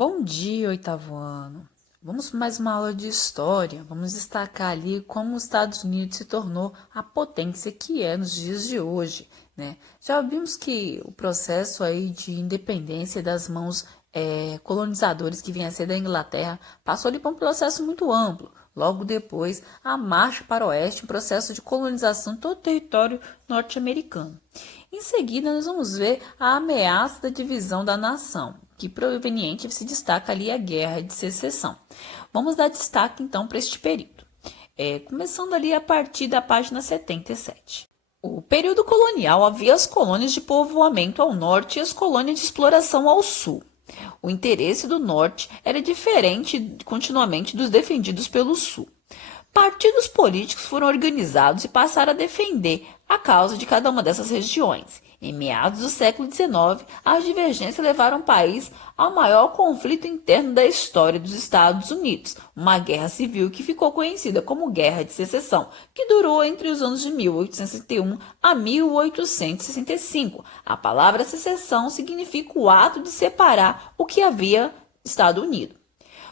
Bom dia, oitavo ano. Vamos para mais uma aula de história. Vamos destacar ali como os Estados Unidos se tornou a potência que é nos dias de hoje, né? Já vimos que o processo aí de independência das mãos colonizadores que vinha a ser da Inglaterra passou ali por um processo muito amplo. Logo depois, a marcha para o oeste, um processo de colonização de todo o território norte-americano. Em seguida, nós vamos ver a ameaça da divisão da nação, que proveniente se destaca ali a Guerra de Secessão. Vamos dar destaque então para este período, começando ali a partir da página 77. O período colonial havia as colônias de povoamento ao norte e as colônias de exploração ao sul. O interesse do norte era diferente continuamente dos defendidos pelo sul. Partidos políticos foram organizados e passaram a defender a causa de cada uma dessas regiões. Em meados do século XIX, as divergências levaram o país ao maior conflito interno da história dos Estados Unidos, uma guerra civil que ficou conhecida como Guerra de Secessão, que durou entre os anos de 1861 a 1865. A palavra secessão significa o ato de separar o que havia Estado Unido.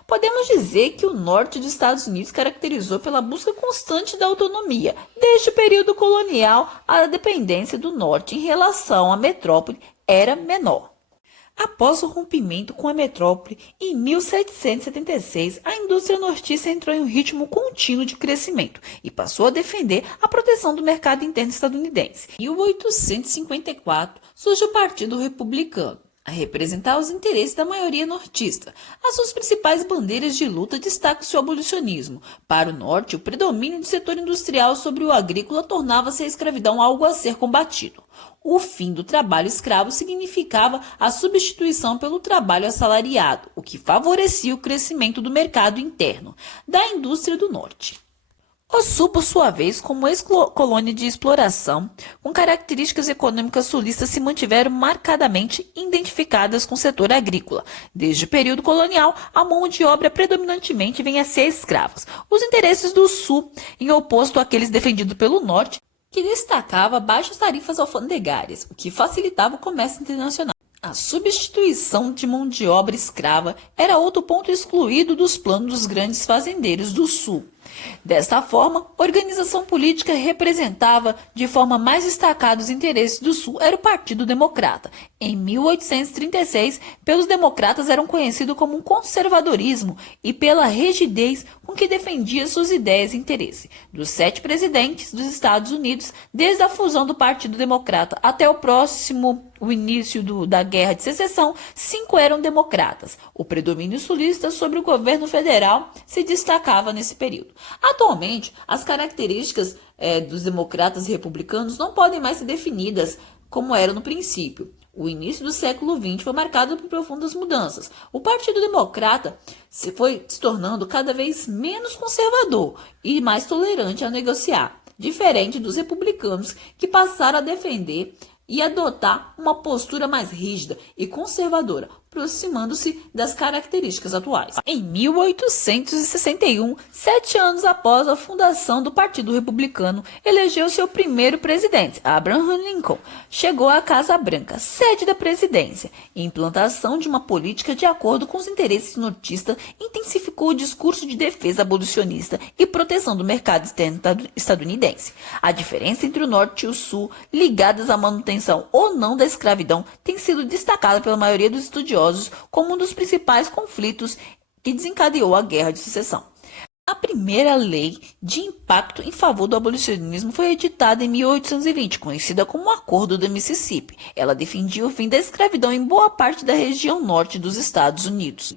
Podemos dizer que o norte dos Estados Unidos caracterizou pela busca constante da autonomia. Desde o período colonial, a dependência do norte em relação à metrópole era menor. Após o rompimento com a metrópole, em 1776, a indústria nortista entrou em um ritmo contínuo de crescimento e passou a defender a proteção do mercado interno estadunidense. Em 1854, surge o Partido Republicano, a representar os interesses da maioria nortista. As suas principais bandeiras de luta destacam-se o abolicionismo. Para o norte, o predomínio do setor industrial sobre o agrícola tornava-se a escravidão algo a ser combatido. O fim do trabalho escravo significava a substituição pelo trabalho assalariado, o que favorecia o crescimento do mercado interno da indústria do norte. O Sul, por sua vez, como ex-colônia de exploração, com características econômicas sulistas, se mantiveram marcadamente identificadas com o setor agrícola. Desde o período colonial, a mão de obra predominantemente vem a ser escravos. Os interesses do Sul, em oposto àqueles defendidos pelo Norte, que destacava baixas tarifas alfandegárias, o que facilitava o comércio internacional. A substituição de mão de obra escrava era outro ponto excluído dos planos dos grandes fazendeiros do Sul. Desta forma, a organização política representava de forma mais destacada os interesses do Sul era o Partido Democrata. Em 1836, pelos democratas eram conhecidos como um conservadorismo e pela rigidez com que defendia suas ideias e interesses. Dos 7 presidentes dos Estados Unidos, desde a fusão do Partido Democrata até o início da Guerra de Secessão, 5 eram democratas. O predomínio sulista sobre o governo federal se destacava nesse período. Atualmente, as características dos democratas e republicanos não podem mais ser definidas como eram no princípio. O início do século XX foi marcado por profundas mudanças. O Partido Democrata foi se tornando cada vez menos conservador e mais tolerante a negociar, diferente dos republicanos que passaram a defender e adotar uma postura mais rígida e conservadora, aproximando-se das características atuais. Em 1861, 7 anos após a fundação do Partido Republicano, elegeu seu primeiro presidente, Abraham Lincoln. Chegou à Casa Branca, sede da presidência. A implantação de uma política de acordo com os interesses nortistas intensificou o discurso de defesa abolicionista e proteção do mercado externo estadunidense. A diferença entre o norte e o sul, ligadas à manutenção ou não da escravidão, tem sido destacada pela maioria dos estudiosos como um dos principais conflitos que desencadeou a Guerra de Secessão. A primeira lei de impacto em favor do abolicionismo foi editada em 1820, conhecida como o Acordo do Mississippi. Ela defendia o fim da escravidão em boa parte da região norte dos Estados Unidos.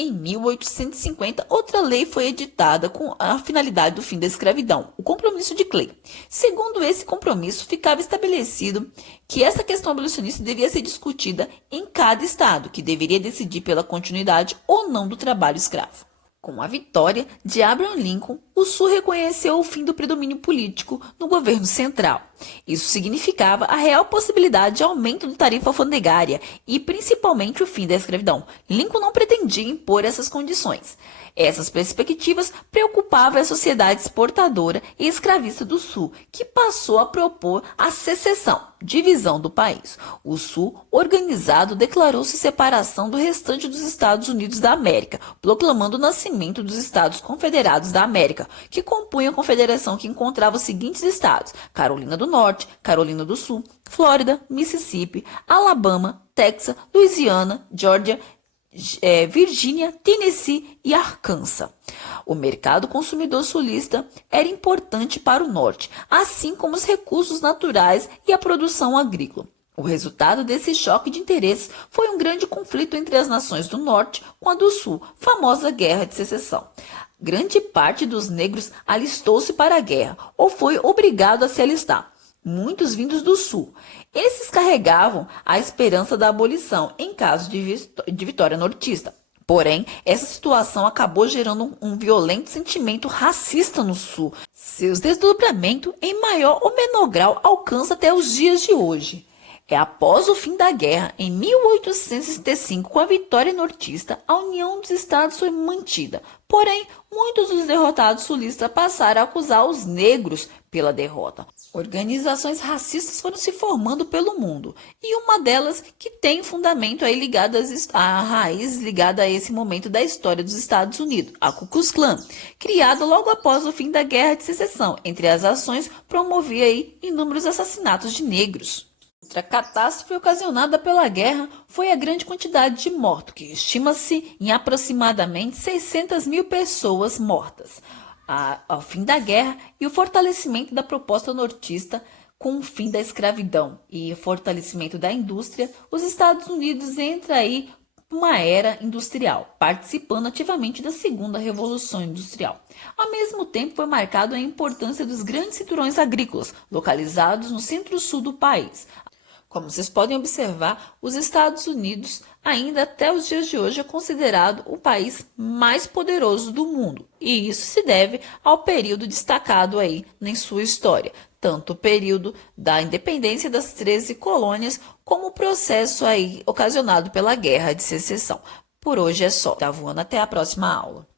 Em 1850, outra lei foi editada com a finalidade do fim da escravidão, o Compromisso de Clay. Segundo esse compromisso, ficava estabelecido que essa questão abolicionista devia ser discutida em cada estado, que deveria decidir pela continuidade ou não do trabalho escravo. Com a vitória de Abraham Lincoln, o Sul reconheceu o fim do predomínio político no governo central. Isso significava a real possibilidade de aumento da tarifa alfandegária e principalmente o fim da escravidão. Lincoln não pretendia impor essas condições. Essas perspectivas preocupavam a sociedade exportadora e escravista do Sul, que passou a propor a secessão, divisão do país. O Sul, organizado, declarou-se separação do restante dos Estados Unidos da América, proclamando o nascimento dos Estados Confederados da América, que compunham a confederação que encontrava os seguintes estados: Carolina do Norte, Carolina do Sul, Flórida, Mississippi, Alabama, Texas, Louisiana, Geórgia, Virgínia, Tennessee e Arkansas. O mercado consumidor sulista era importante para o norte, assim como os recursos naturais e a produção agrícola. O resultado desse choque de interesses foi um grande conflito entre as nações do norte com a do sul, famosa Guerra de Secessão. Grande parte dos negros alistou-se para a guerra ou foi obrigado a se alistar. Muitos vindos do sul. Esses carregavam a esperança da abolição em caso de vitória nortista. Porém, essa situação acabou gerando um violento sentimento racista no sul. Seus desdobramentos, em maior ou menor grau, alcançam até os dias de hoje. É após o fim da guerra, em 1865, com a vitória nortista, a união dos estados foi mantida. Porém, muitos dos derrotados sulistas passaram a acusar os negros pela derrota. Organizações racistas foram se formando pelo mundo, e uma delas que tem fundamento aí ligada à raiz ligada a esse momento da história dos Estados Unidos, a Ku Klux Klan, criada logo após o fim da Guerra de Secessão. Entre as ações, promovia aí inúmeros assassinatos de negros. Outra catástrofe ocasionada pela guerra foi a grande quantidade de mortos, que estima-se em aproximadamente 600 mil pessoas mortas. Ao fim da guerra e o fortalecimento da proposta nortista com o fim da escravidão e o fortalecimento da indústria, os Estados Unidos entra aí uma era industrial, participando ativamente da segunda revolução industrial. Ao mesmo tempo, foi marcado a importância dos grandes cinturões agrícolas, localizados no centro-sul do país. Como vocês podem observar, os Estados Unidos, ainda até os dias de hoje, é considerado o país mais poderoso do mundo. E isso se deve ao período destacado aí em sua história, tanto o período da independência das 13 colônias, como o processo aí ocasionado pela Guerra de Secessão. Por hoje é só. Tá voando, até a próxima aula.